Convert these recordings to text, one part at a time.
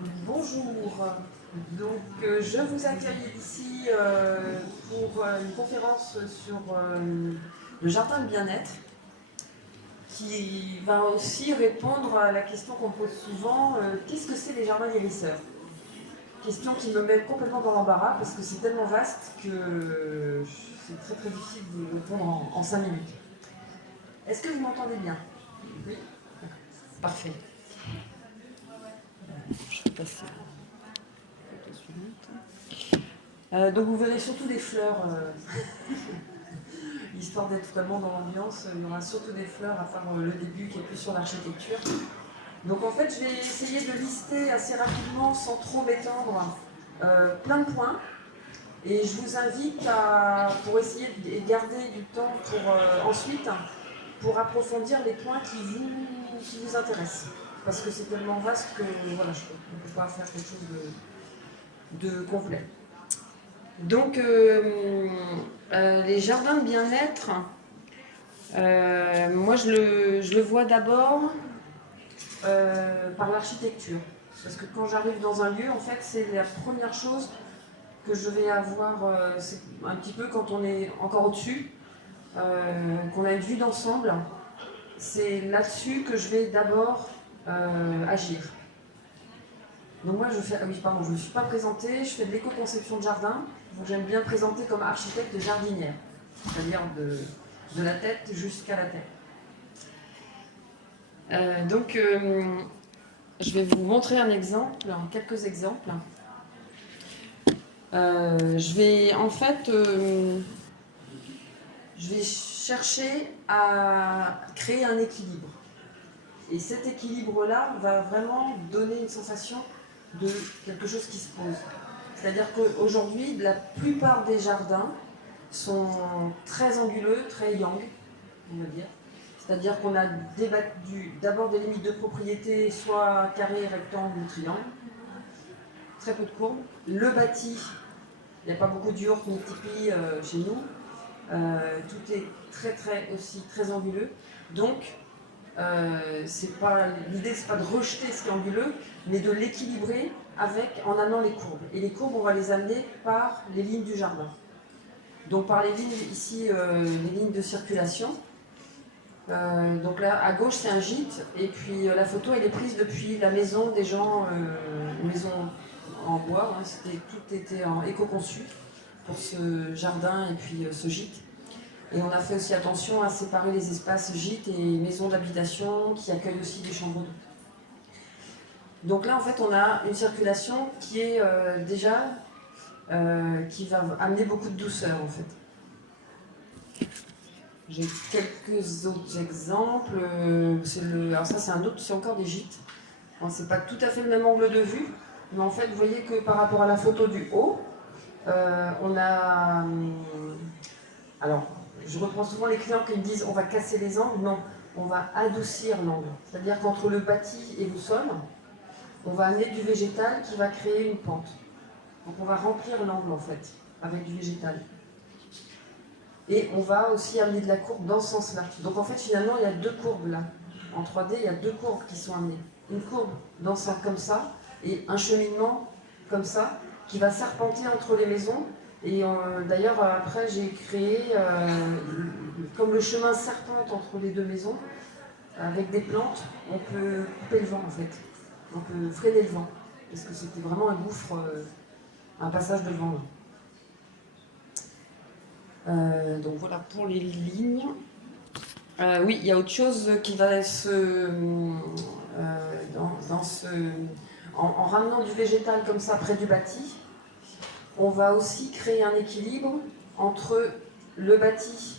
Bonjour, je vous accueille ici pour une conférence sur le jardin de bien-être qui va aussi répondre à la question qu'on pose souvent, qu'est-ce que c'est les jardins guérisseurs? Question qui me met complètement dans l'embarras parce que c'est tellement vaste que c'est très très difficile de répondre en 5 minutes. Est-ce que vous m'entendez bien? Oui. Parfait. Je vais passer à la photo suivante. Donc vous verrez surtout des fleurs, histoire d'être vraiment dans l'ambiance. Il y aura surtout des fleurs à part le début qui est plus sur l'architecture. Donc en fait je vais essayer de lister assez rapidement sans trop m'étendre plein de points. Et je vous invite pour essayer de garder du temps pour ensuite, pour approfondir les points qui vous intéressent. Parce que c'est tellement vaste que voilà, on ne peut pas faire quelque chose de complet. Donc, les jardins de bien-être, moi je le vois d'abord par l'architecture. Parce que quand j'arrive dans un lieu, en fait, c'est la première chose que je vais avoir, c'est un petit peu quand on est encore au-dessus, qu'on a une vue d'ensemble, c'est là-dessus que je vais d'abord agir. Donc moi, je ne me suis pas présentée, je fais de l'éco-conception de jardin, donc j'aime bien me présenter comme architecte jardinière, c'est-à-dire de la tête jusqu'à la tête. Je vais vous montrer un exemple, quelques exemples. Je vais chercher à créer un équilibre. Et cet équilibre-là va vraiment donner une sensation de quelque chose qui se pose. C'est-à-dire qu'aujourd'hui, la plupart des jardins sont très anguleux, très yang, on va dire. C'est-à-dire qu'on a d'abord des limites de propriété, soit carré, rectangle ou triangle. Très peu de courbes. Le bâti, il n'y a pas beaucoup de yurts ni de tipis chez nous. Tout est aussi très anguleux. Donc, l'idée, c'est pas de rejeter ce qui est anguleux, mais de l'équilibrer en amenant les courbes. Et les courbes, on va les amener par les lignes du jardin. Donc par les lignes ici, les lignes de circulation. Donc là, à gauche, c'est un gîte, et puis la photo, elle est prise depuis la maison des gens, une maison en bois. Hein, tout était en éco-conçu pour ce jardin et puis ce gîte. Et on a fait aussi attention à séparer les espaces gîtes et maisons d'habitation qui accueillent aussi des chambres d'hôtes. Donc là, en fait, on a une circulation qui est qui va amener beaucoup de douceur, en fait. J'ai quelques autres exemples. Alors ça, c'est encore des gîtes. Bon, c'est pas tout à fait le même angle de vue, mais en fait, vous voyez que par rapport à la photo du haut, on a... Alors, je reprends souvent les clients qui me disent on va casser les angles. Non, on va adoucir l'angle. C'est-à-dire qu'entre le bâti et le sol, on va amener du végétal qui va créer une pente. Donc on va remplir l'angle en fait, avec du végétal. Et on va aussi amener de la courbe dans ce sens-là. Donc en fait finalement il y a deux courbes là. En 3D il y a deux courbes qui sont amenées. Une courbe dans ce sens comme ça, et un cheminement comme ça, qui va serpenter entre les maisons. Et d'ailleurs après j'ai créé, comme le chemin serpente entre les deux maisons, avec des plantes, on peut couper le vent en fait. On peut freiner le vent. Parce que c'était vraiment un gouffre, un passage de vent. Donc voilà pour les lignes. Oui, il y a autre chose qui va en ramenant du végétal comme ça près du bâti, on va aussi créer un équilibre entre le bâti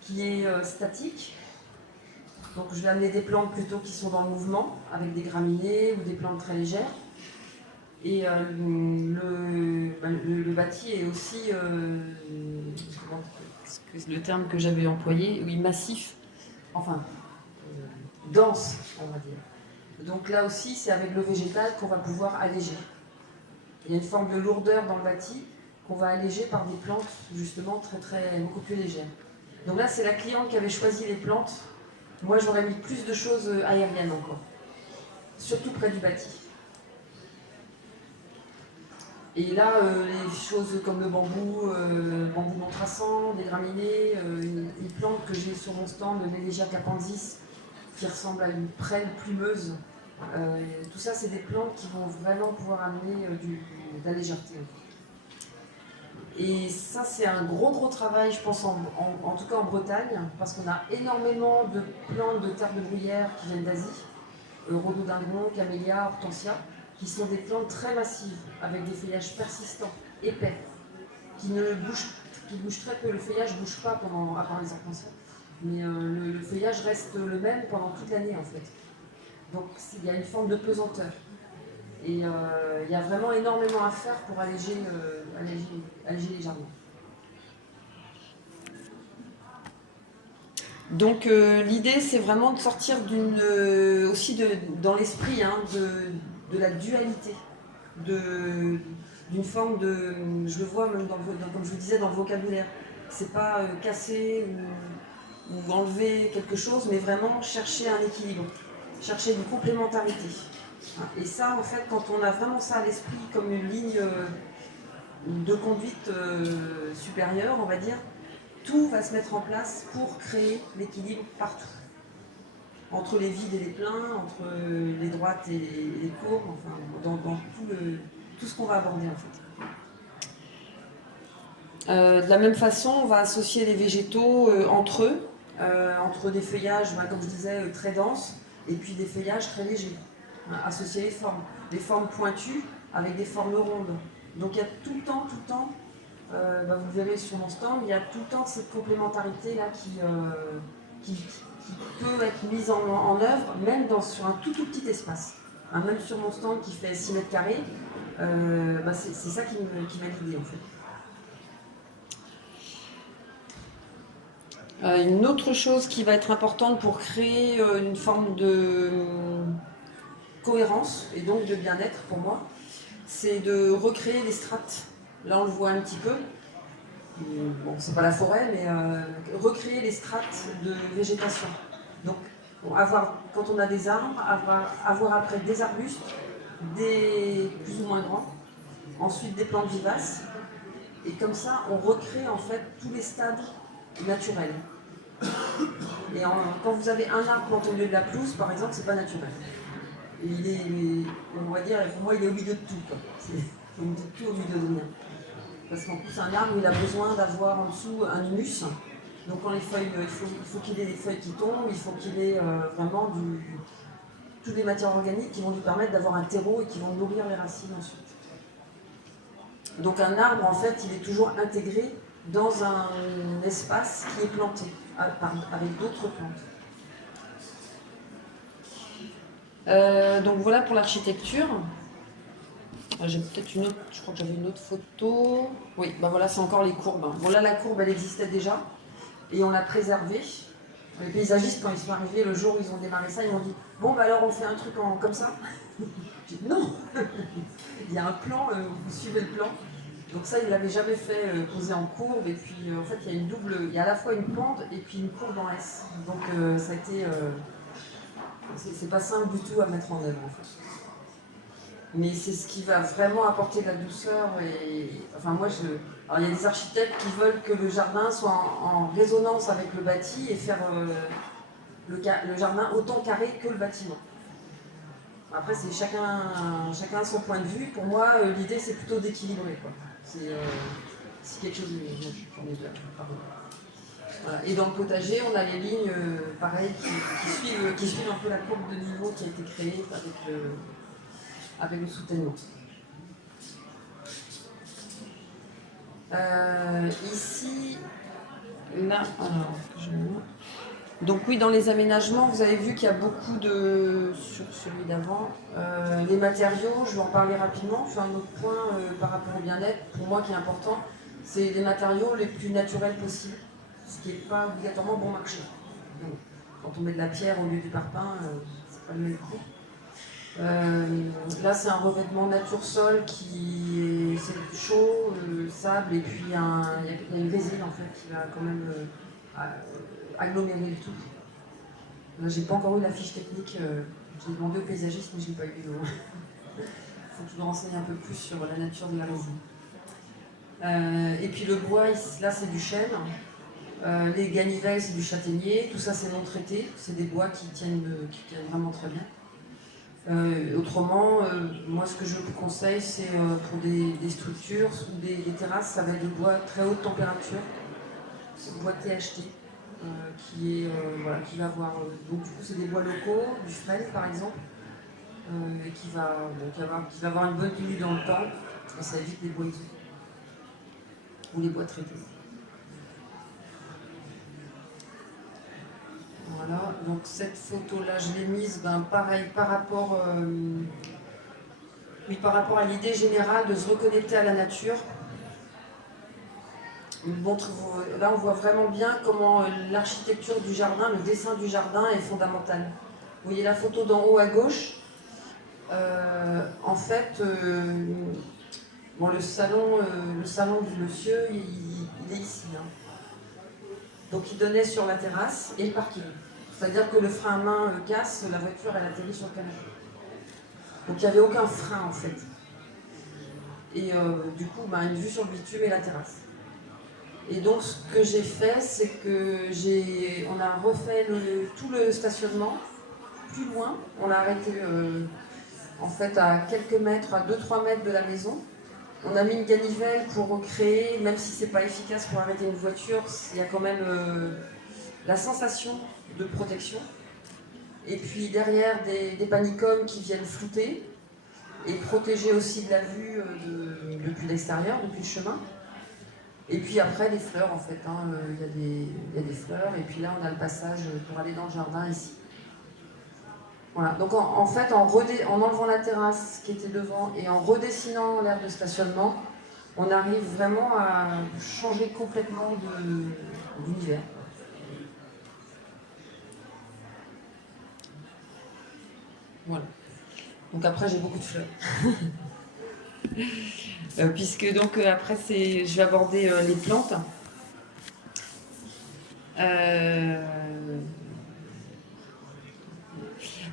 qui est statique. Donc je vais amener des plantes plutôt qui sont dans le mouvement, avec des graminées ou des plantes très légères. Et le bâti est aussi, le terme que j'avais employé, oui, massif, enfin, dense, on va dire. Donc là aussi, c'est avec le végétal qu'on va pouvoir alléger. Il y a une forme de lourdeur dans le bâti qu'on va alléger par des plantes, justement, beaucoup plus légères. Donc là, c'est la cliente qui avait choisi les plantes. Moi, j'aurais mis plus de choses aériennes encore, surtout près du bâti. Et là, les choses comme le bambou non traçant, des graminées, une plante que j'ai sur mon stand, le Nellegia capensis, qui ressemble à une prêle plumeuse. Tout ça, c'est des plantes qui vont vraiment pouvoir amener de la légèreté. Et ça, c'est un gros travail, je pense, en tout cas en Bretagne, parce qu'on a énormément de plantes de terre de bruyère qui viennent d'Asie, rhododendron, camélia, hortensia, qui sont des plantes très massives, avec des feuillages persistants, épais, qui bougent très peu. Le feuillage ne bouge pas à part les hortensias, mais le feuillage reste le même pendant toute l'année en fait. Donc il y a une forme de pesanteur. Et il y a vraiment énormément à faire pour alléger les jardins. Donc l'idée, c'est vraiment de sortir dans l'esprit de la dualité, d'une forme de... Je le vois même comme je vous disais dans le vocabulaire. C'est pas casser ou enlever quelque chose, mais vraiment chercher un équilibre, chercher une complémentarité. Et ça, en fait, quand on a vraiment ça à l'esprit comme une ligne de conduite supérieure, on va dire, tout va se mettre en place pour créer l'équilibre partout. Entre les vides et les pleins, entre les droites et les courbes, enfin, dans tout ce qu'on va aborder en fait. De la même façon, on va associer les végétaux entre eux, entre des feuillages, comme je disais, très denses, et puis des feuillages très légers. Associer les formes pointues avec des formes rondes. Donc il y a tout le temps, vous verrez sur mon stand, il y a tout le temps cette complémentarité là qui peut être mise en œuvre, même sur un tout petit espace. Même sur mon stand qui fait 6 mètres carrés, c'est ça qui m'a guidée en fait. Une autre chose qui va être importante pour créer une forme de cohérence et donc de bien-être pour moi, c'est de recréer les strates. Là on le voit un petit peu. Bon, c'est pas la forêt, mais recréer les strates de végétation. Donc, quand on a des arbres, avoir après des arbustes, des plus ou moins grands, ensuite des plantes vivaces, et comme ça, on recrée en fait tous les stades naturels. Et quand vous avez un arbre planté au milieu de la pelouse, par exemple, c'est pas naturel. Et on va dire, pour moi, il est au milieu de tout. On dit tout au milieu de rien. Parce qu'en plus, un arbre, il a besoin d'avoir en dessous un humus. Donc, quand les feuilles, il faut qu'il ait des feuilles qui tombent, il faut qu'il ait vraiment toutes les matières organiques qui vont lui permettre d'avoir un terreau et qui vont nourrir les racines ensuite. Donc, un arbre, en fait, il est toujours intégré dans un espace qui est planté avec d'autres plantes. Donc, voilà pour l'architecture. J'ai peut-être une autre, je crois que j'avais une autre photo. Oui, voilà, c'est encore les courbes. Bon, là, la courbe, elle existait déjà et on l'a préservée. Les paysagistes, quand ils sont arrivés, le jour où ils ont démarré ça, ils m'ont dit « Bon, alors on fait un truc comme ça ?» J'ai dit « Non !» Il y a un plan, vous suivez le plan. Donc ça, ils ne l'avaient jamais fait poser en courbe. Et puis, en fait, il y a à la fois une pente et puis une courbe en S. Donc, ça a été... c'est pas simple du tout à mettre en œuvre, en fait. Mais c'est ce qui va vraiment apporter de la douceur. Alors il y a des architectes qui veulent que le jardin soit en résonance avec le bâti et faire le jardin autant carré que le bâtiment. Après, c'est chacun son point de vue. Pour moi, l'idée, c'est plutôt d'équilibrer. C'est quelque chose de... Voilà. Et dans le potager, on a les lignes, pareil, qui suivent un peu la courbe de niveau qui a été créée avec le soutènement. Ici, là, donc oui, dans les aménagements, vous avez vu qu'il y a beaucoup sur celui d'avant. Les matériaux, je vais en parler rapidement. Je fais un autre point par rapport au bien-être, pour moi qui est important, c'est les matériaux les plus naturels possibles, ce qui n'est pas obligatoirement bon marché. Donc, quand on met de la pierre au lieu du parpaing, c'est pas le même coup. Là, c'est un revêtement nature-sol c'est chaud, sable, et puis il y a une résine en fait qui va quand même agglomérer le tout. Là, j'ai pas encore eu la fiche technique. J'ai demandé au paysagiste, mais je l'ai pas eu. faut que je me renseigne un peu plus sur la nature de la résine. Et puis le bois, là c'est du chêne. Les ganivelles, c'est du châtaignier. Tout ça, c'est non traité. C'est des bois qui tiennent vraiment très bien. Autrement, moi, ce que je vous conseille, c'est pour des structures ou des terrasses, ça va être du bois très haute température, bois THT, voilà, qui va avoir. Donc, du coup, c'est des bois locaux, du frêne par exemple, et qui va avoir une bonne tenue dans le temps, et ça évite les bois isolés ou les bois traités. Voilà, donc cette photo-là, je l'ai mise, pareil, par rapport à l'idée générale de se reconnecter à la nature. Bon, là, on voit vraiment bien comment l'architecture du jardin, le dessin du jardin est fondamental. Vous voyez la photo d'en haut à gauche. En fait, le salon du monsieur, il est ici. Hein. Donc il donnait sur la terrasse et le parking. C'est-à-dire que le frein à main casse, la voiture elle atterrit sur le canapé. Donc il n'y avait aucun frein en fait. Et du coup, une vue sur le bitume et la terrasse. Et donc ce que j'ai fait, c'est que on a refait tout le stationnement plus loin. On l'a arrêté en fait à quelques mètres, à 2-3 mètres de la maison. On a mis une ganivelle pour recréer, même si c'est pas efficace pour arrêter une voiture, il y a quand même la sensation de protection. Et puis derrière des panicomes qui viennent flouter et protéger aussi de la vue depuis l'extérieur, depuis le chemin. Et puis après des fleurs en fait, il y a des fleurs et puis là on a le passage pour aller dans le jardin ici. Voilà, donc en fait en enlevant la terrasse qui était devant et en redessinant l'aire de stationnement, on arrive vraiment à changer complètement d'univers. Voilà. Donc après j'ai beaucoup de fleurs. Puisque donc après je vais aborder les plantes.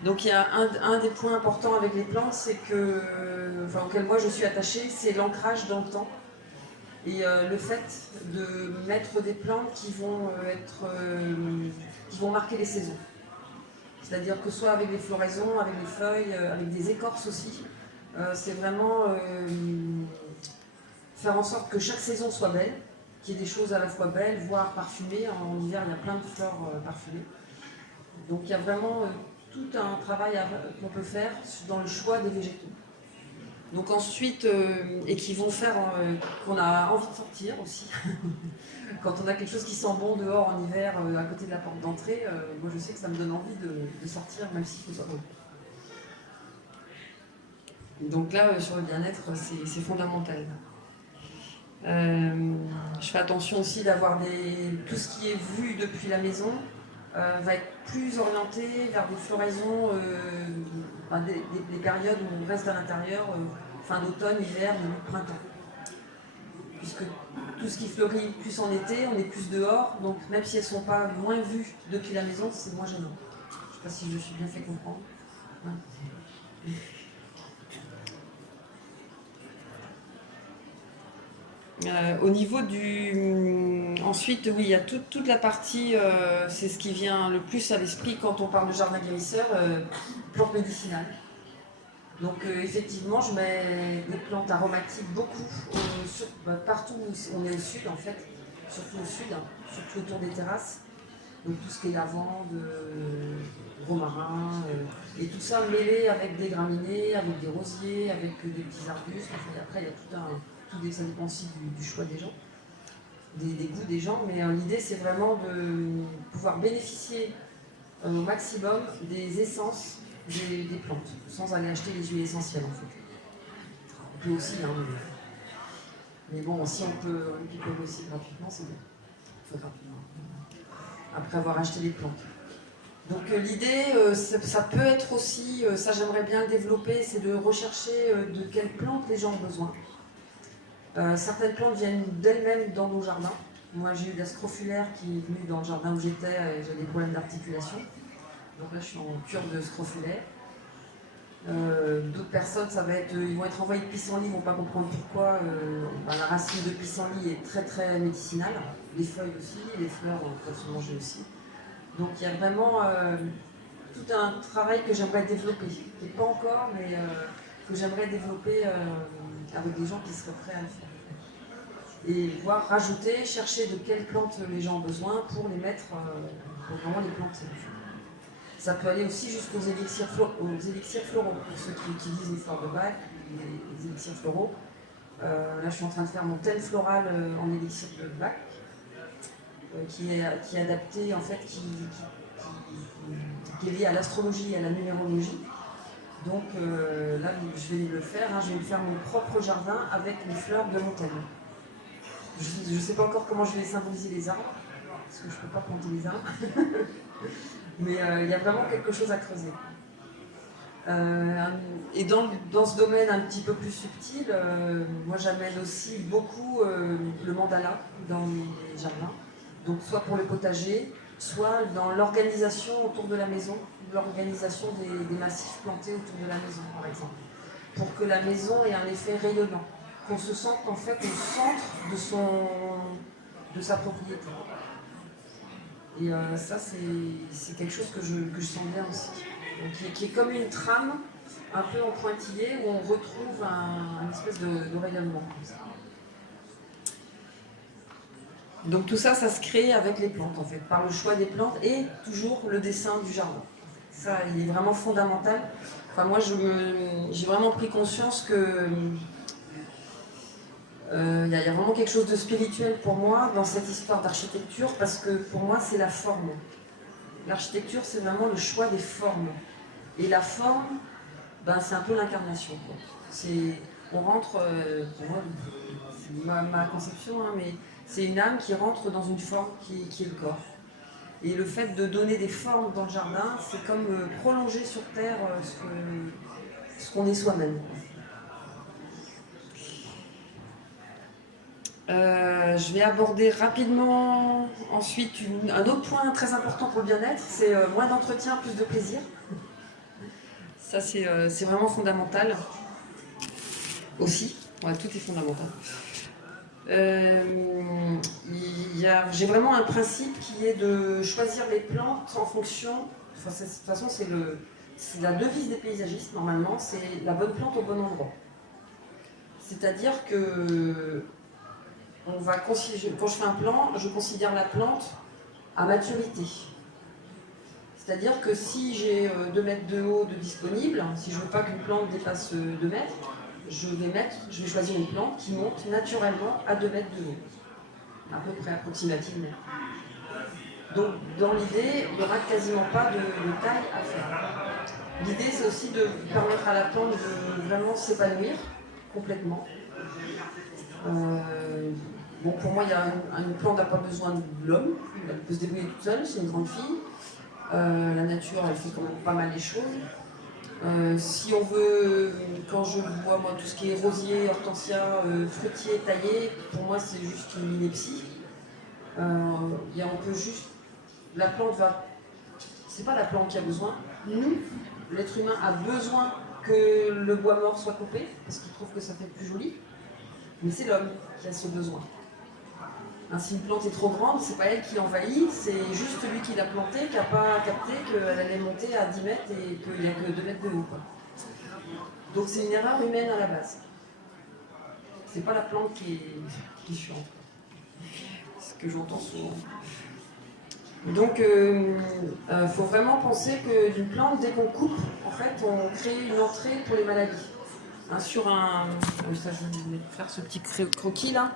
Donc il y a un des points importants avec les plantes, c'est auquel moi je suis attachée, c'est l'ancrage dans le temps. Et le fait de mettre des plantes qui vont marquer les saisons. C'est-à-dire que soit avec des floraisons, avec des feuilles, avec des écorces aussi, c'est vraiment faire en sorte que chaque saison soit belle, qu'il y ait des choses à la fois belles, voire parfumées. En hiver, il y a plein de fleurs parfumées. Donc il y a vraiment tout un travail qu'on peut faire dans le choix des végétaux. Donc ensuite, et qui vont faire qu'on a envie de sortir aussi. Quand on a quelque chose qui sent bon dehors en hiver, à côté de la porte d'entrée, moi je sais que ça me donne envie de sortir, même s'il faut sortir. Donc là, sur le bien-être, c'est fondamental. Je fais attention aussi d'avoir tout ce qui est vu depuis la maison va être plus orienté vers des floraisons, des périodes où on reste à l'intérieur, fin d'automne, hiver, début de printemps. Puisque tout ce qui fleurit plus en été, on est plus dehors, donc même si elles ne sont pas moins vues depuis la maison, c'est moins gênant. Je ne sais pas si je me suis bien fait comprendre. Ouais. Au niveau ensuite, oui, il y a toute la partie, c'est ce qui vient le plus à l'esprit quand on parle de jardin guérisseur, plantes médicinales. Donc effectivement, je mets des plantes aromatiques beaucoup, partout où on est au sud en fait, surtout au sud, surtout autour des terrasses. Donc tout ce qui est lavande, romarin, et tout ça mêlé avec des graminées, avec des rosiers, avec des petits arbustes. Enfin, après, il y a ça dépend aussi du choix des gens, des goûts des gens, mais l'idée c'est vraiment de pouvoir bénéficier au maximum des essences des plantes, sans aller acheter les huiles essentielles en fait. On peut aussi, mais bon, si on peut picoler aussi gratuitement, c'est bien. Enfin, après avoir acheté les plantes. Donc l'idée, ça peut être aussi, ça j'aimerais bien développer, c'est de rechercher de quelles plantes les gens ont besoin. Certaines plantes viennent d'elles-mêmes dans nos jardins. Moi j'ai eu de la scrofulaire qui est venue dans le jardin où j'étais et j'ai des problèmes d'articulation. Donc là je suis en cure de scrofulaire. D'autres d'autres personnes, ça va être, ils vont être envoyés de pissenlit, ils ne vont pas comprendre pourquoi. La racine de pissenlit est très très médicinale, les feuilles aussi, les fleurs peuvent se manger aussi. Donc il y a vraiment tout un travail que j'aimerais développer, qui n'est pas encore, mais que j'aimerais développer avec des gens qui seraient prêts à le faire. Et voir rajouter, chercher de quelles plantes les gens ont besoin pour les mettre, pour vraiment les planter. Ça peut aller aussi jusqu'aux élixirs floraux, pour ceux qui utilisent les fleurs de bac, les élixirs floraux. Là, je suis en train de faire mon thème floral en élixir de bac, qui est adapté, en fait, qui est lié à l'astrologie et à la numérologie. Donc là, je vais le faire, je vais me faire mon propre jardin avec les fleurs de mon thème. Je ne sais pas encore comment je vais symboliser les arbres, parce que je ne peux pas planter les arbres. Mais il y a vraiment quelque chose à creuser. Et dans ce domaine un petit peu plus subtil, moi j'amène aussi beaucoup le mandala dans les jardins. Donc soit pour le potager, soit dans l'organisation autour de la maison, l'organisation des massifs plantés autour de la maison par exemple. Pour que la maison ait un effet rayonnant, qu'on se sente en fait au centre de sa propriété. Et ça, c'est quelque chose que je sens bien aussi. Donc, qui est comme une trame, un peu en pointillé, où on retrouve un espèce de rayonnement. Comme ça. Donc tout ça, ça se crée avec les plantes, en fait, par le choix des plantes et toujours le dessin du jardin. Ça, il est vraiment fondamental. Enfin, moi, j'ai vraiment pris conscience que y a vraiment quelque chose de spirituel pour moi dans cette histoire d'architecture, parce que pour moi c'est la forme. L'architecture c'est vraiment le choix des formes. Et la forme, c'est un peu l'incarnation. On rentre, pour moi, c'est ma conception, mais c'est une âme qui rentre dans une forme qui est le corps. Et le fait de donner des formes dans le jardin, c'est comme prolonger sur Terre ce qu'on est soi-même. Je vais aborder rapidement ensuite un autre point très important pour le bien-être, c'est moins d'entretien, plus de plaisir. Ça c'est vraiment fondamental aussi, ouais, tout est fondamental. J'ai vraiment un principe qui est de choisir les plantes en fonction, de toute façon c'est la devise des paysagistes normalement, c'est la bonne plante au bon endroit. C'est-à-dire que quand je fais un plan, je considère la plante à maturité. C'est-à-dire que si j'ai 2 mètres de haut de disponible, si je ne veux pas qu'une plante dépasse 2 mètres, je vais choisir une plante qui monte naturellement à 2 mètres de haut, à peu près approximativement. Donc dans l'idée, il n'y aura quasiment pas de taille à faire. L'idée c'est aussi de permettre à la plante de vraiment s'épanouir complètement. Bon, pour moi, une plante n'a pas besoin de l'homme, elle peut se débrouiller toute seule, c'est une grande fille. La nature, elle fait quand même pas mal les choses. Si on veut, quand je vois moi tout ce qui est rosier, hortensia, fruitier, taillé, pour moi c'est juste une ineptie. On peut juste, la plante va, c'est pas la plante qui a besoin. Nous, l'être humain a besoin que le bois mort soit coupé parce qu'il trouve que ça fait plus joli. Mais c'est l'homme qui a ce besoin. Si une plante est trop grande, c'est pas elle qui envahit, c'est juste celui qui l'a plantée qui n'a pas capté qu'elle allait monter à 10 mètres et qu'il n'y a que 2 mètres de haut. Donc c'est une erreur humaine à la base. C'est pas la plante qui est chiante. C'est ce que j'entends souvent. Donc faut vraiment penser que d'une plante, dès qu'on coupe, en fait, on crée une entrée pour les maladies. Ça, je vais faire ce petit croquis là.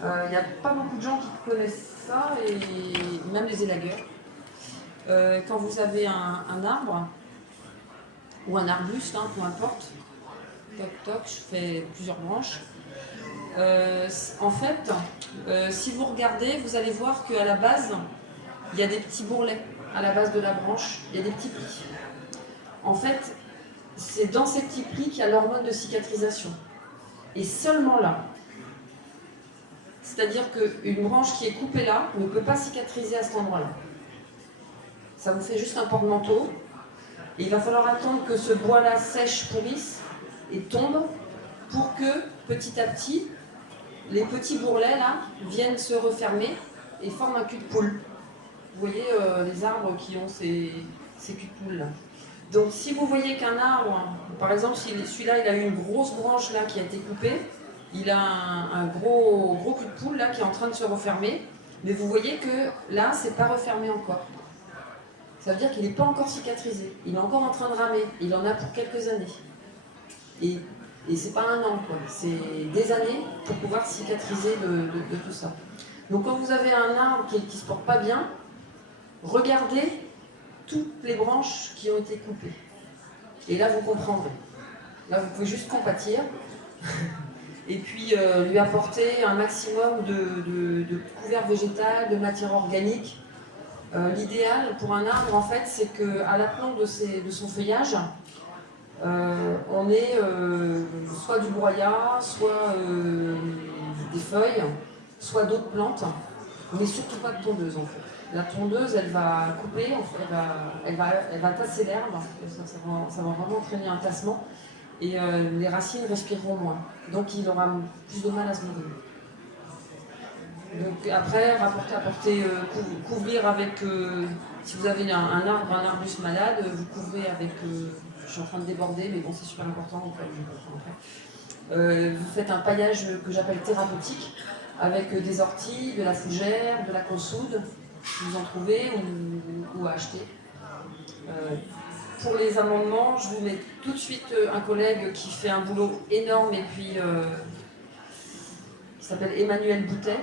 Il n'y a pas beaucoup de gens qui connaissent ça, et même les élagueurs. Quand vous avez un arbre, ou un arbuste, peu importe, toc toc, je fais plusieurs branches. En fait, si vous regardez, vous allez voir qu'à la base, il y a des petits bourrelets. À la base de la branche, il y a des petits plis. En fait, c'est dans ces petits plis qu'il y a l'hormone de cicatrisation. Et seulement là. C'est-à-dire qu'une branche qui est coupée là ne peut pas cicatriser à cet endroit-là. Ça vous fait juste un porte-manteau. Et il va falloir attendre que ce bois-là sèche, pourrisse, et tombe pour que petit à petit, les petits bourrelets là viennent se refermer et forment un cul de poule. Vous voyez les arbres qui ont ces culs de poule là. Donc si vous voyez qu'un arbre, par exemple si celui-là il a une grosse branche là qui a été coupée, il a un gros cul de poule là qui est en train de se refermer, mais vous voyez que là c'est pas refermé encore. Ça veut dire qu'il n'est pas encore cicatrisé, il est encore en train de ramer, il en a pour quelques années. Et c'est pas un an, quoi. C'est des années pour pouvoir cicatriser de tout ça. Donc quand vous avez un arbre qui ne se porte pas bien, regardez toutes les branches qui ont été coupées. Et là, vous comprendrez. Là, vous pouvez juste compatir et puis lui apporter un maximum de couvert végétal, de matière organique. L'idéal pour un arbre, en fait, c'est qu'à l'aplomb de son feuillage, on ait soit du broyat, soit des feuilles, soit d'autres plantes, mais surtout pas de tondeuse en fait. La tondeuse, elle va couper, en fait, elle va tasser l'herbe, ça va vraiment entraîner un tassement, et les racines respireront moins. Donc il aura plus de mal à se nourrir. Donc après, couvrir avec, si vous avez un arbuste malade, vous couvrez avec, je suis en train de déborder, mais bon c'est super important, donc vous faites un paillage que j'appelle thérapeutique, avec des orties, de la fougère, de la consoude, si vous en trouvez, ou à acheter. Pour les amendements, je vous mets tout de suite un collègue qui fait un boulot énorme, et puis qui s'appelle Emmanuel Boutet.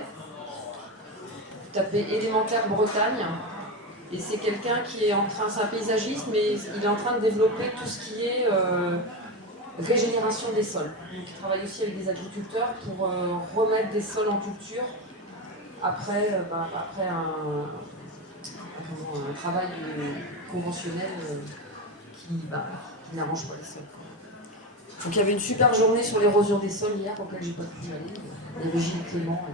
Tapez élémentaire Bretagne, et c'est quelqu'un qui est en train, c'est un paysagiste, mais il est en train de développer tout ce qui est régénération des sols. Donc, il travaille aussi avec des agriculteurs pour remettre des sols en culture après un travail conventionnel qui n'arrange pas les sols. Donc il y avait une super journée sur l'érosion des sols hier, auquel j'ai pas pu aller. Il y avait Gilles Clément.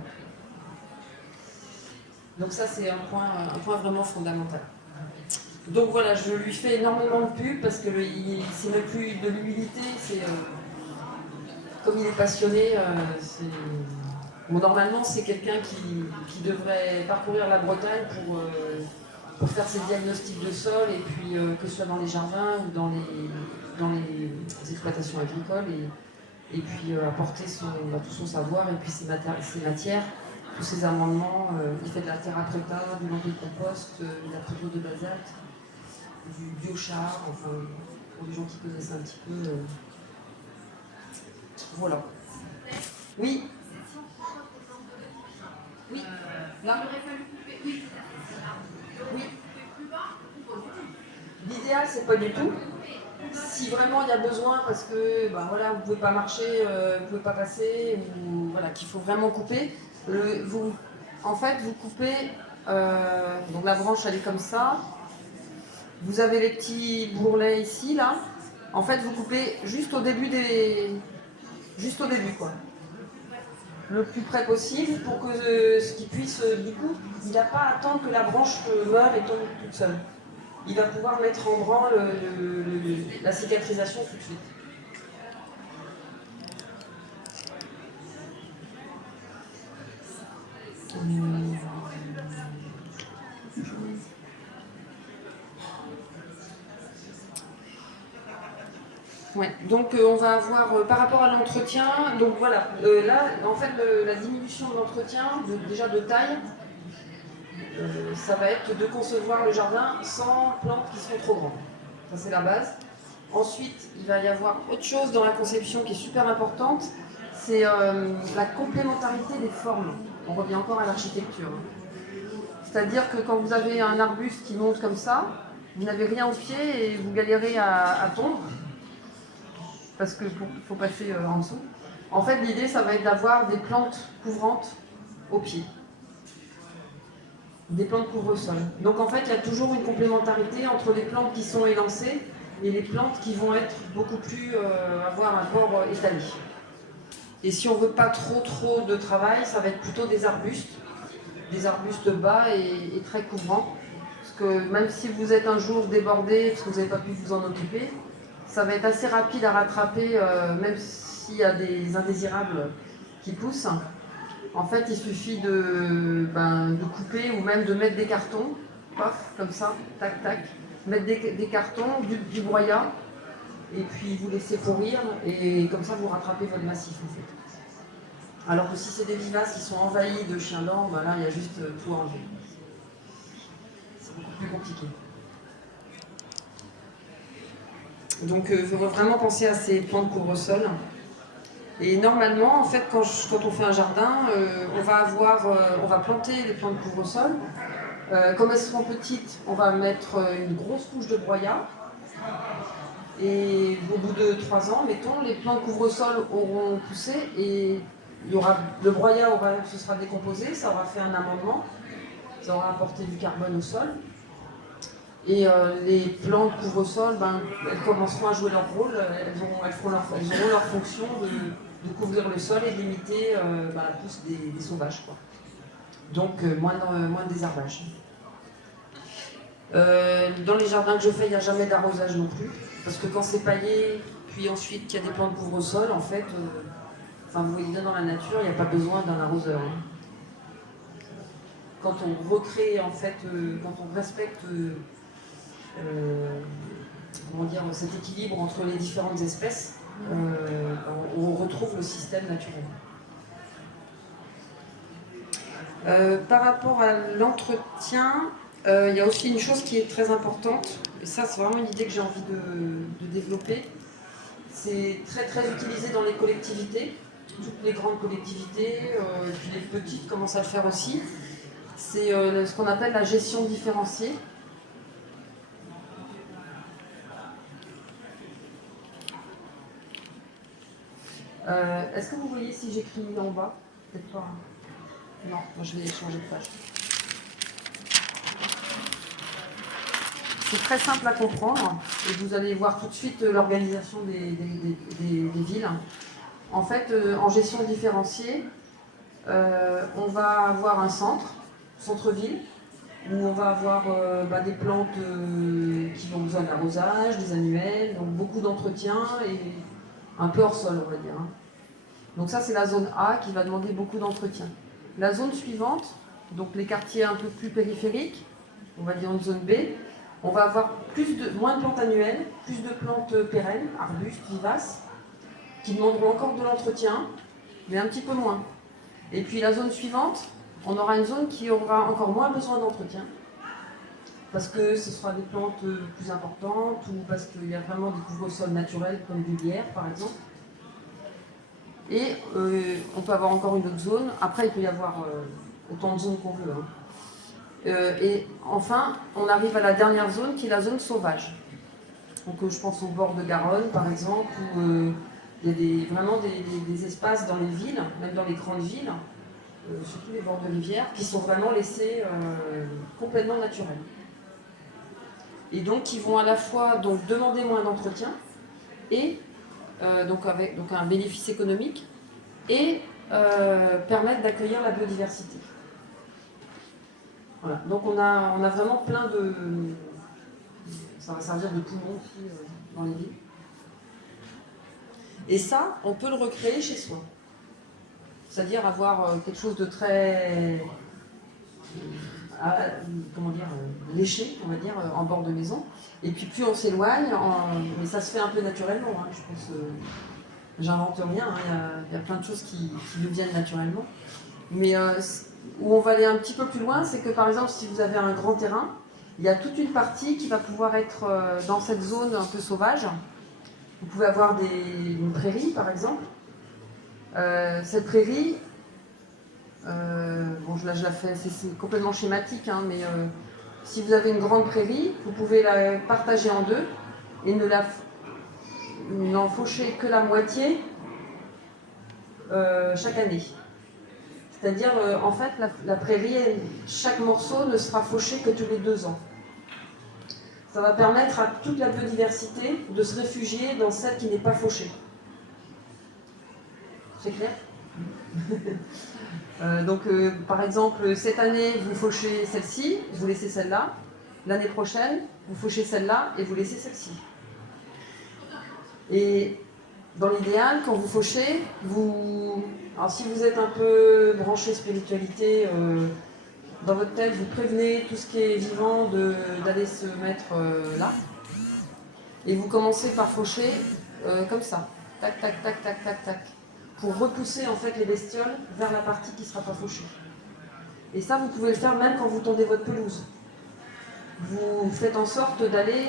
Donc ça, c'est un point vraiment fondamental. Donc voilà, je lui fais énormément de pub parce que c'est même plus de l'humilité, comme il est passionné, bon, normalement c'est quelqu'un qui devrait parcourir la Bretagne pour faire ses diagnostics de sol, et puis que ce soit dans les jardins ou dans les exploitations agricoles, et puis apporter tout son savoir et puis ses matières. Tous ces amendements, il fait de la terra preta, du lombricompost, de la poudre de basalte, du biochar, enfin, pour les gens qui connaissent un petit peu. Voilà. Oui. Oui. Là. Oui. L'idéal, c'est pas du tout. Si vraiment il y a besoin, parce que voilà, vous ne pouvez pas marcher, vous ne pouvez pas passer, ou voilà, qu'il faut vraiment couper. En fait, vous coupez, donc la branche elle est comme ça, vous avez les petits bourrelets ici, là, en fait vous coupez juste au début quoi, le plus près possible pour que ce qui puisse, du coup, il n'a pas à attendre que la branche meure et tombe toute seule. Il va pouvoir mettre en branle la cicatrisation tout de suite. Ouais, donc on va avoir par rapport à l'entretien, donc voilà, là en fait la diminution de l'entretien, déjà de taille, ça va être de concevoir le jardin sans plantes qui sont trop grandes. Ça c'est la base. Ensuite, il va y avoir autre chose dans la conception qui est super importante, c'est la complémentarité des formes. On revient encore à l'architecture. C'est-à-dire que quand vous avez un arbuste qui monte comme ça, vous n'avez rien au pied et vous galérez à tondre, parce qu'il faut passer en dessous. En fait, l'idée, ça va être d'avoir des plantes couvrantes au pied. Des plantes couvre-sol. Donc en fait, il y a toujours une complémentarité entre les plantes qui sont élancées et les plantes qui vont être beaucoup plus avoir un port étalé. Et si on ne veut pas trop de travail, ça va être plutôt des arbustes bas et très couvrants. Parce que même si vous êtes un jour débordé, parce que vous n'avez pas pu vous en occuper, ça va être assez rapide à rattraper, même s'il y a des indésirables qui poussent. En fait, il suffit de couper ou même de mettre des cartons, paf, comme ça, tac, tac, mettre des cartons, du broyat, et puis vous laissez pourrir, et comme ça vous rattrapez votre massif en fait. Alors que si c'est des vivaces qui sont envahis de chiens dents, ben là il y a juste tout enlever. C'est beaucoup plus compliqué. Donc il faut vraiment penser à ces plans de couvre-sol. Et normalement, en fait, quand on fait un jardin, on va planter les plants de couvre-sol. Comme elles seront petites, on va mettre une grosse couche de broyat. Et au bout de 3 ans, mettons, les plants de couvre-sol auront poussé et le broyat se sera décomposé, ça aura fait un amendement, ça aura apporté du carbone au sol. Et les plants de couvre-sol, elles commenceront à jouer leur rôle, elles auront leur fonction de couvrir le sol et de limiter la pousse des sauvages, quoi. Donc moins de désherbage. Dans les jardins que je fais, il n'y a jamais d'arrosage non plus, parce que quand c'est paillé, puis ensuite qu'il y a des plants de couvre-sol, en fait, vous voyez bien dans la nature, il n'y a pas besoin d'un arroseur. Quand on recrée, en fait, quand on respecte cet équilibre entre les différentes espèces, on retrouve le système naturel. Par rapport à l'entretien, il y a aussi une chose qui est très importante, et ça c'est vraiment une idée que j'ai envie de développer. C'est très très utilisé dans les collectivités, toutes les grandes collectivités, et puis les petites commencent à le faire aussi. C'est ce qu'on appelle la gestion différenciée. Est-ce que vous voyez si j'écris en bas? Peut-être pas. Non, je vais changer de page. C'est très simple à comprendre et vous allez voir tout de suite l'organisation des villes. En fait, en gestion différenciée, on va avoir un centre-ville, où on va avoir des plantes qui ont besoin d'arrosage, des annuels, donc beaucoup d'entretien et un peu hors sol, on va dire. Donc ça, c'est la zone A qui va demander beaucoup d'entretien. La zone suivante, donc les quartiers un peu plus périphériques, on va dire une zone B, on va avoir moins de plantes annuelles, plus de plantes pérennes, arbustes, vivaces, qui demanderont encore de l'entretien, mais un petit peu moins. Et puis la zone suivante, on aura une zone qui aura encore moins besoin d'entretien, parce que ce sera des plantes plus importantes, ou parce qu'il y a vraiment des couvre-sols naturels, comme du lierre par exemple. Et on peut avoir encore une autre zone. Après, il peut y avoir autant de zones qu'on veut. Et enfin, on arrive à la dernière zone, qui est la zone sauvage. Donc je pense au bord de Garonne, par exemple, où il y a vraiment des espaces dans les villes, même dans les grandes villes, surtout les bords de rivière, qui sont vraiment laissés complètement naturels. Et donc, qui vont à la fois demander moins d'entretien, et avec un bénéfice économique, et permettre d'accueillir la biodiversité. Voilà. Donc on a vraiment plein de... Ça va servir de poumon aussi dans les villes. Et ça, on peut le recréer chez soi. C'est-à-dire avoir quelque chose de très... léché, on va dire, en bord de maison. Et puis plus on s'éloigne, mais ça se fait un peu naturellement, je pense. J'invente rien, il y a plein de choses qui nous viennent naturellement. Mais où on va aller un petit peu plus loin, c'est que par exemple, si vous avez un grand terrain, il y a toute une partie qui va pouvoir être dans cette zone un peu sauvage. Vous pouvez avoir une prairie, par exemple. Cette prairie, là je la fais, c'est complètement schématique, mais si vous avez une grande prairie, vous pouvez la partager en deux et n'en faucher que la moitié chaque année. C'est-à-dire, en fait, la prairie, chaque morceau ne sera fauché que tous les 2 ans. Ça va permettre à toute la biodiversité de se réfugier dans celle qui n'est pas fauchée. C'est clair? Par exemple, cette année, vous fauchez celle-ci, vous laissez celle-là. L'année prochaine, vous fauchez celle-là et vous laissez celle-ci. Et dans l'idéal, quand vous fauchez, alors si vous êtes un peu branché spiritualité, dans votre tête, vous prévenez tout ce qui est vivant d'aller se mettre là. Et vous commencez par faucher comme ça. Tac, tac, tac, tac, tac, tac. Pour repousser en fait les bestioles vers la partie qui ne sera pas fauchée. Et ça, vous pouvez le faire même quand vous tondez votre pelouse. Vous faites en sorte d'aller,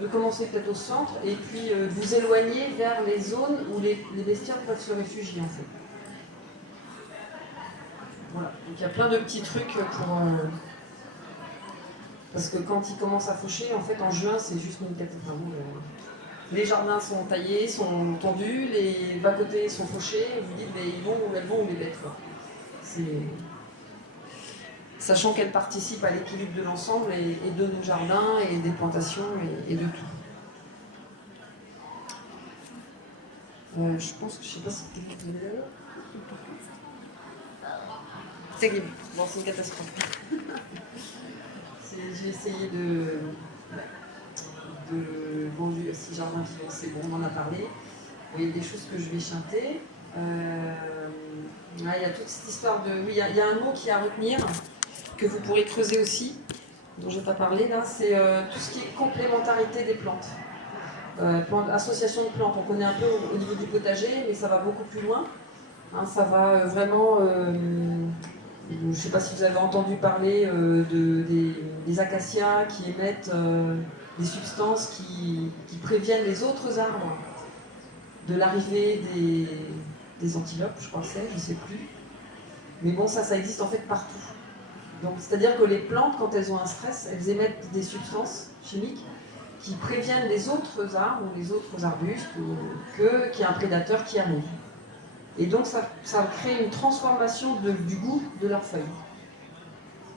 de commencer peut-être au centre, et puis de vous éloigner vers les zones où les bestioles peuvent se réfugier en fait. Voilà, donc il y a plein de petits trucs pour... parce que quand ils commencent à faucher, en fait en juin c'est juste une catastrophe. Les jardins sont taillés, sont tondus, les bas-côtés sont fauchés, et vous dites mais ils vont ou elles vont ou les bêtes quoi. Sachant qu'elles participent à l'équilibre de l'ensemble et de nos jardins et des plantations et de tout. Je pense que je sais pas si c'était là. C'est terrible. Bon, c'est une catastrophe. J'ai essayé bon, si jardin vivant, c'est bon, on en a parlé. Il y a des choses que je vais chanter. Il y a toute cette histoire de... Oui, il y a un mot qui est à retenir, que vous pourrez creuser aussi, dont je n'ai pas parlé là, c'est tout ce qui est complémentarité des plantes. Association de plantes, on connaît un peu au niveau du potager, mais ça va beaucoup plus loin. Hein, ça va vraiment... je ne sais pas si vous avez entendu parler des acacias qui émettent des substances qui préviennent les autres arbres de l'arrivée des antilopes, je crois que c'est, je ne sais plus. Mais bon, ça existe en fait partout. Donc, c'est-à-dire que les plantes, quand elles ont un stress, elles émettent des substances chimiques qui préviennent les autres arbres ou les autres arbustes qu'il y a un prédateur qui arrive. Et donc ça crée une transformation du goût de leurs feuilles.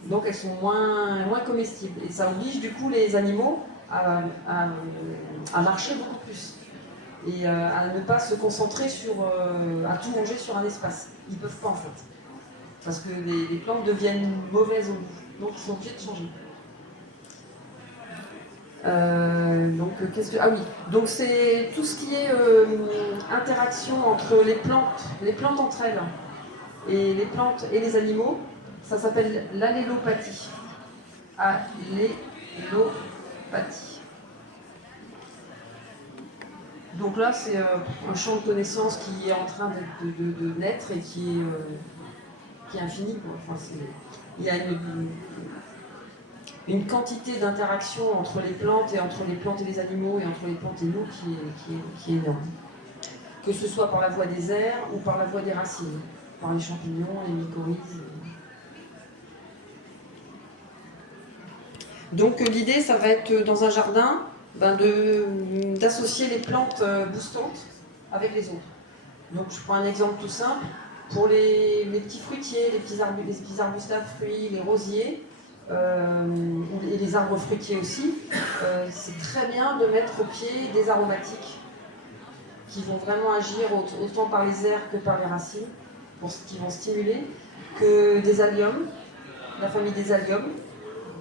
Donc elles sont moins comestibles. Et ça oblige du coup les animaux à marcher beaucoup plus. Et à ne pas se concentrer à tout manger sur un espace. Ils ne peuvent pas en fait. Parce que les plantes deviennent mauvaises au goût. Donc ils sont obligés de changer. Ah oui, donc c'est tout ce qui est interaction entre les plantes entre elles et les plantes et les animaux, ça s'appelle l'allélopathie. Allélopathie. Donc là, c'est un champ de connaissances qui est en train de naître et qui est infini. Enfin, il y a une quantité d'interaction entre les plantes et les animaux et entre les plantes et nous qui est énorme. Que ce soit par la voie des airs ou par la voie des racines, par les champignons, les mycorhizes. Donc l'idée, ça va être dans un jardin d'associer les plantes boostantes avec les autres. Donc je prends un exemple tout simple. Pour les petits fruitiers, les petits arbustes à fruits, les rosiers, et les arbres fruitiers aussi, c'est très bien de mettre au pied des aromatiques qui vont vraiment agir autant par les airs que par les racines, qui vont stimuler, que des alliums, la famille des alliums,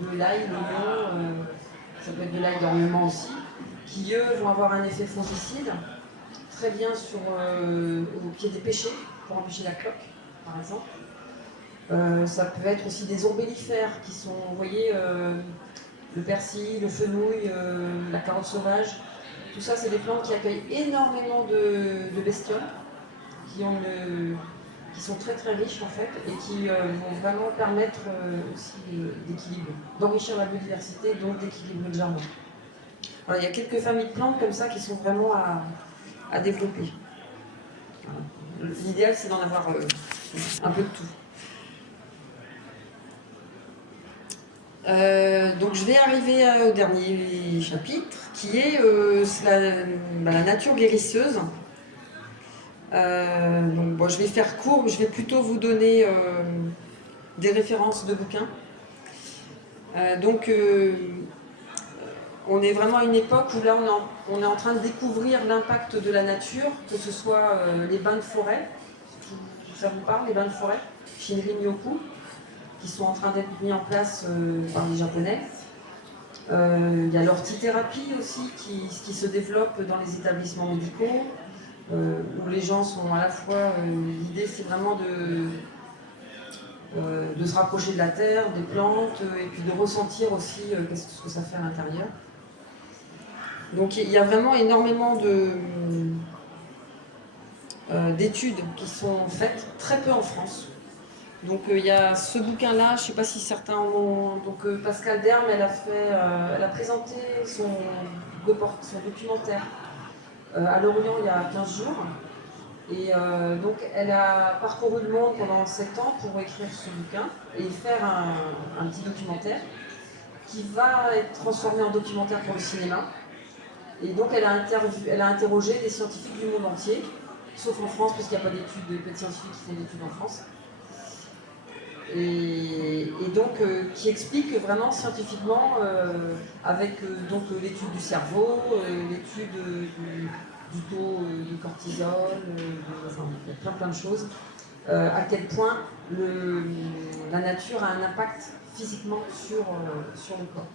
de l'ail, l'oignon, ça peut être de l'ail d'ornement aussi, qui eux vont avoir un effet fongicide, très bien au pied des pêchers, pour empêcher la cloque, par exemple. Ça peut être aussi des ombellifères qui sont, vous voyez, le persil, le fenouil, la carotte sauvage. Tout ça, c'est des plantes qui accueillent énormément de bestioles, qui sont très très riches en fait, et qui vont vraiment permettre aussi d'équilibre, d'enrichir la biodiversité, donc d'équilibrer le jardin. Voilà, il y a quelques familles de plantes comme ça qui sont vraiment à développer. Voilà. L'idéal, c'est d'en avoir un peu de tout. Donc je vais arriver au dernier chapitre qui est la nature guérisseuse. Donc, bon, je vais faire court, mais je vais plutôt vous donner des références de bouquins. On est vraiment à une époque où là on est en train de découvrir l'impact de la nature, que ce soit les bains de forêt, ça vous parle, les bains de forêt, Shinrin-yoku, qui sont en train d'être mis en place par les Japonais. Il y a l'ortithérapie aussi qui se développe dans les établissements médicaux, où les gens sont à la fois... L'idée, c'est vraiment de se rapprocher de la terre, des plantes, et puis de ressentir aussi ce que ça fait à l'intérieur. Donc il y a vraiment énormément d'études qui sont faites, très peu en France. Donc il y a ce bouquin-là, je ne sais pas si certains ont... Donc Pascal Derme, elle a présenté son documentaire à Lorient il y a 15 jours. Et donc elle a parcouru le monde pendant 7 ans pour écrire ce bouquin et faire un petit documentaire qui va être transformé en documentaire pour le cinéma. Et donc elle a interrogé des scientifiques du monde entier, sauf en France, parce qu'il n'y a pas de scientifiques qui font des études en France. Et donc qui explique vraiment scientifiquement, avec donc l'étude du cerveau, l'étude du taux de cortisol, enfin, plein de choses, à quel point la nature a un impact physiquement sur le corps.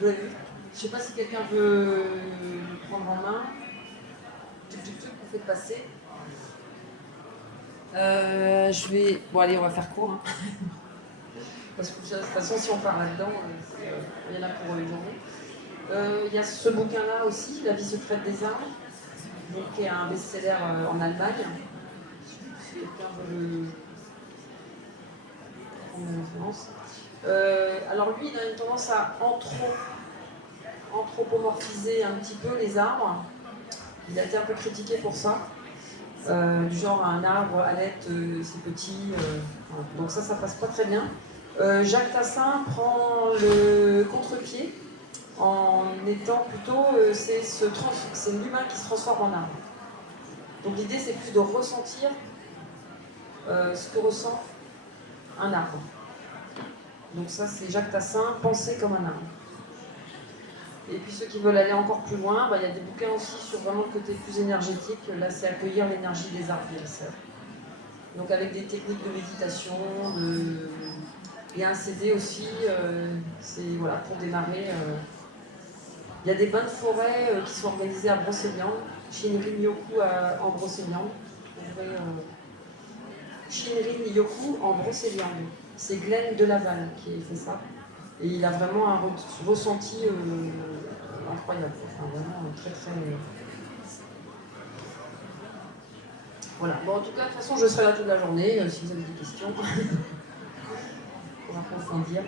Vous l'avez vu ? Je ne sais pas si quelqu'un veut le prendre en main. Vous faites passer. Bon, allez, on va faire court. Hein. Parce que de toute façon, si on part là-dedans, il y en a pour une journée. Il y a ce bouquin-là aussi, La vie secrète des arbres, donc, qui est un best-seller en Allemagne. Si quelqu'un veut le prendre une référence. Alors lui, il a une tendance à anthropomorphiser un petit peu les arbres. Il a été un peu critiqué pour ça. Du genre un arbre à l'aide, c'est petit. Donc ça passe pas très bien. Jacques Tassin prend le contre-pied en étant plutôt, c'est l'humain qui se transforme en arbre. Donc l'idée, c'est plus de ressentir ce que ressent un arbre. Donc ça, c'est Jacques Tassin, penser comme un arbre. Et puis ceux qui veulent aller encore plus loin, il y a des bouquins aussi sur vraiment le côté plus énergétique. Là, c'est accueillir l'énergie des arbres guérisseurs. Donc avec des techniques de méditation, il y a un CD aussi, c'est voilà, pour démarrer. Il y a des bains de forêt qui sont organisés à Brocéliande, Shinrin Yoku en Brocéliande. Shinrin Yoku en Brocéliande. C'est Glenn Delaval qui a fait ça. Et il a vraiment un ressenti incroyable. Enfin, vraiment très très... Voilà. Bon, en tout cas, de toute façon, je serai là toute la journée, si vous avez des questions. Pour approfondir.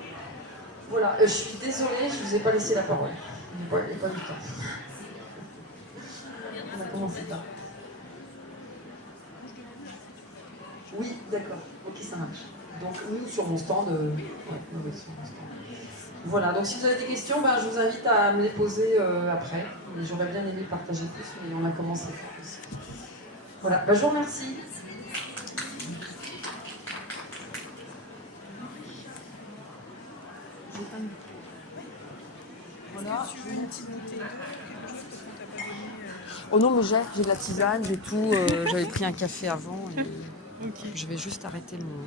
Voilà. Je suis désolée, je ne vous ai pas laissé la parole. Il n'y a pas eu le temps. On a commencé là. Oui, d'accord. Ok, ça marche. Donc, oui, sur mon stand. Oui, sur mon stand. Voilà, donc si vous avez des questions, je vous invite à me les poser après. J'aurais bien aimé partager plus, mais on a commencé aussi. Voilà, je vous remercie. Voilà. Oh non, mais j'ai de la tisane, j'ai tout. J'avais pris un café avant. Et okay. Je vais juste arrêter mon...